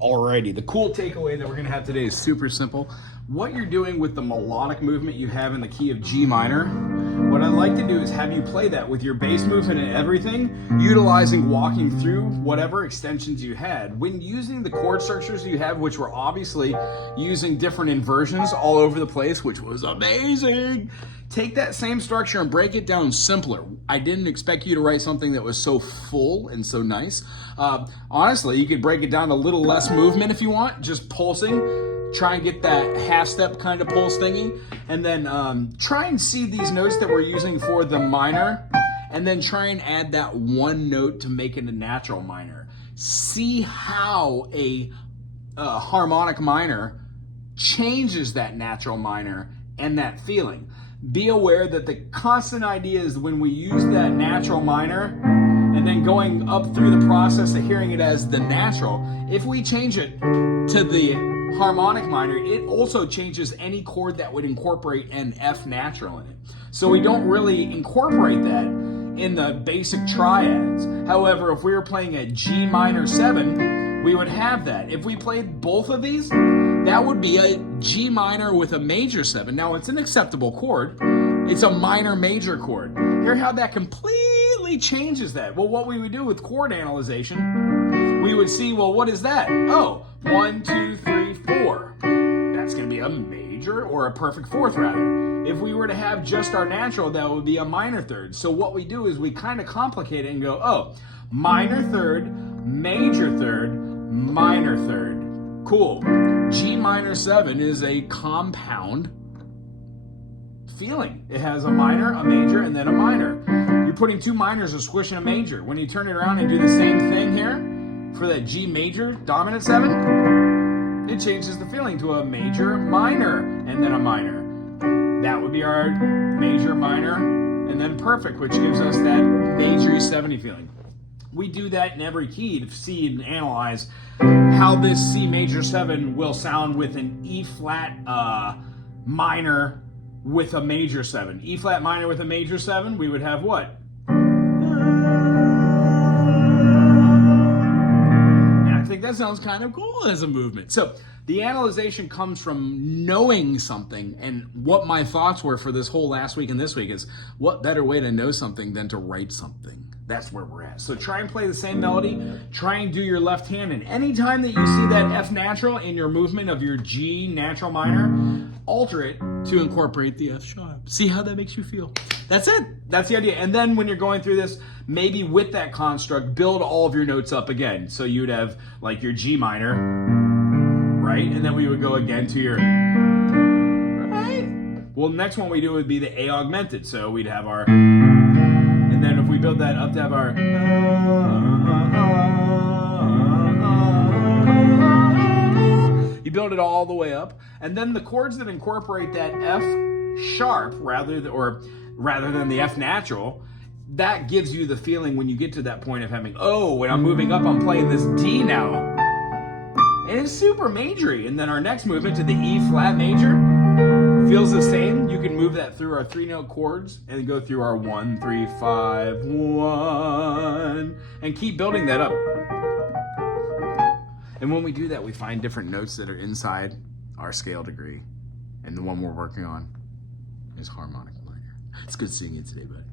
Alrighty, the cool takeaway that we're gonna have today is super simple. What you're doing with the melodic movement you have in the key of G minor, what I'd like to do is have you play that with your bass movement and everything, utilizing walking through whatever extensions you had. When using the chord structures you have, which were obviously using different inversions all over the place, which was amazing, take that same structure and break it down simpler. I didn't expect you to write something that was so full and so nice. Honestly, you could break it down to a little less movement if you want, just pulsing. Try and get that half step kind of pulse thingy, and then try and see these notes that we're using for the minor, and then try and add that one note to make it a natural minor. See how a harmonic minor changes that natural minor and that feeling. Be aware that the constant idea is when we use that natural minor and then going up through the process of hearing it as the natural, if we change it to the harmonic minor, it also changes any chord that would incorporate an F natural in it. So we don't really incorporate that in the basic triads. However, if we were playing a G minor 7, we would have that. If we played both of these, that would be a G minor with a major 7. Now, it's an acceptable chord. It's a minor major chord. Hear how that completely changes that. Well, what we would do with chord analyzation, we would see, well, what is that? Oh, 1, 2, 3, 4. That's going to be a major or a perfect fourth, rather. If we were to have just our natural, that would be a minor third. So what we do is we kind of complicate it and go, oh, minor third, major third, minor third. Cool. G minor 7 is a compound feeling. It has a minor, a major, and then a minor. You're putting two minors and squishing a major. When you turn it around and do the same thing here for that G major dominant 7, it changes the feeling to a major, minor, and then a minor. That would be our major, minor, and then perfect, which gives us that major 70 feeling. We do that in every key to see and analyze how this C major 7 will sound with an E flat minor with a major 7. E flat minor with a major 7, we would have what? And I think that sounds kind of cool as a movement. So the analyzation comes from knowing something, and what my thoughts were for this whole last week and this week is, what better way to know something than to write something? That's where we're at. So try and play the same melody, try and do your left hand, and anytime that you see that F natural in your movement of your G natural minor, alter it to incorporate the F sharp. See how that makes you feel. That's it. That's the idea. And then when you're going through this, maybe with that construct, build all of your notes up again. So you'd have like your G minor, right? And then we would go again to your, right? Well, the next one we do would be the A augmented. So we'd have our, and then if we build that up to have our, you build it all the way up, and then the chords that incorporate that F sharp rather than the F natural, that gives you the feeling when you get to that point of having, oh, when I'm moving up, I'm playing this D now, and it's super majory. And then our next movement to the E flat major feels the same. You can move that through our 3-note chords and go through our 1, 3, 5, 1, and keep building that up. And when we do that, we find different notes that are inside our scale degree. And the one we're working on is harmonic minor. It's good seeing you today, bud.